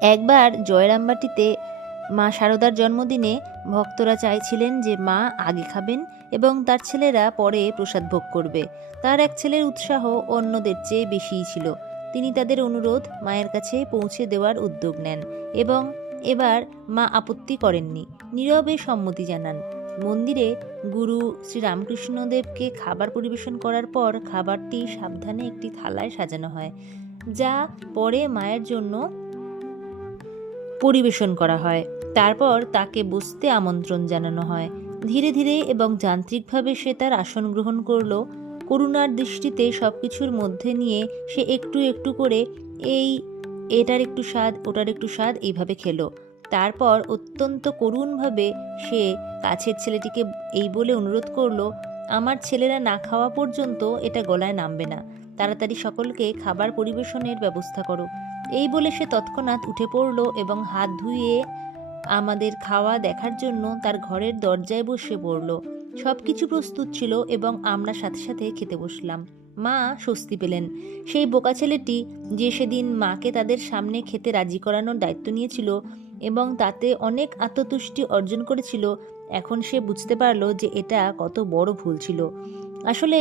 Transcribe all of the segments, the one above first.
একবার জয়রামবাটিতে মা শারদার জন্মদিনে ভক্তরা চাইছিলেন যে মা আগে খাবেন এবং তার ছেলেরা পরে প্রসাদ ভোগ করবে। তার এক ছেলের উৎসাহ অন্যদের চেয়ে বেশিই ছিল। তিনি তাদের অনুরোধ মায়ের কাছে পৌঁছে দেওয়ার উদ্যোগ নেন এবং এবার মা আপত্তি করেননি, নীরবে সম্মতি জানান। মন্দিরে গুরু শ্রীরামকৃষ্ণদেবকে খাবার পরিবেশন করার পর খাবারটি সাবধানে একটি থালায় সাজানো হয়, যা পরে মায়ের জন্য পরিবেশন করা হয়। তারপর তাকে বসতে আমন্ত্রণ জানানো হয়। ধীরে ধীরে এবং যান্ত্রিকভাবে সে তার আসন গ্রহণ করল। করুণার দৃষ্টিতে সবকিছুর মধ্যে নিয়ে সে একটু একটু করে এটার একটু স্বাদ ওটার একটু স্বাদ এইভাবে খেলো। তারপর অত্যন্ত করুণভাবে সে কাছের ছেলেটিকে এই বলে অনুরোধ করলো, আমার ছেলেরা না খাওয়া পর্যন্ত এটা গলায় নামবে না, তাড়াতাড়ি সকলকে খাবার পরিবেশনের ব্যবস্থা করো। এই বলে সে তৎক্ষণাৎ উঠে পড়ল এবং হাত ধুয়ে আমাদের খাওয়া দেখার জন্য তার ঘরের দরজায় বসে পড়ল। সব কিছু প্রস্তুত ছিল এবং আমরা সাথে সাথে খেতে বসলাম। মা স্বস্তি পেলেন। সেই বোকা ছেলেটি যে সেদিন মাকে তাদের সামনে খেতে রাজি করানোর দায়িত্ব নিয়েছিল এবং তাতে অনেক আত্মতুষ্টি অর্জন করেছিল, এখন সে বুঝতে পারল যে এটা কত বড় ভুল ছিল। আসলে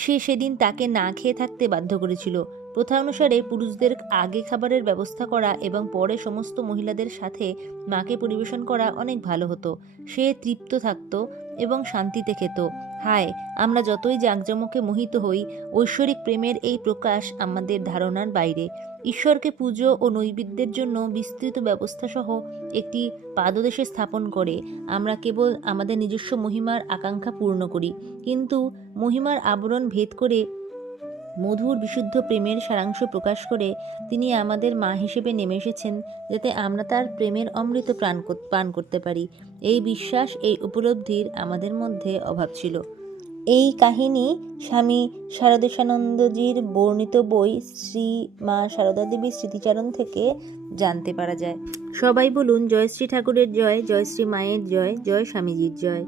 সে সেদিন তাকে না খেয়ে থাকতে বাধ্য করেছিল। প্রথা অনুসারে পুরুষদের আগে খাবারের ব্যবস্থা করা এবং পরে সমস্ত মহিলাদের সাথে মাকে পরিবেশন করা অনেক ভালো হতো। সে তৃপ্ত থাকত এবং শান্তিতে খেত। হায়, আমরা যতই জাঁকজমকে মোহিত হই, ঐশ্বরিক প্রেমের এই প্রকাশ আমাদের ধারণার বাইরে। ঈশ্বরকে পুজো ও নৈবেদ্যের জন্য বিস্তৃত ব্যবস্থাসহ একটি পাদদেশে স্থাপন করে আমরা কেবল আমাদের নিজস্ব মহিমার আকাঙ্ক্ষা পূর্ণ করি, কিন্তু মহিমার আবরণ ভেদ করে মধুর বিশুদ্ধ প্রেমের সারাংশ প্রকাশ করে তিনি আমাদের মা হিসেবে নেমে এসেছেন, যাতে আমরা তার প্রেমের অমৃত পান করতে পারি। এই বিশ্বাস, এই উপলব্ধির আমাদের মধ্যে অভাব ছিল। এই কাহিনী স্বামী শারদেশানন্দজির বর্ণিত বই শ্রী মা সারদা দেবীর স্মৃতিচারণ থেকে জানতে পারা যায়। সবাই বলুন জয় শ্রী ঠাকুরের জয়, জয় শ্রী মায়ের জয়, জয় স্বামীজির জয়।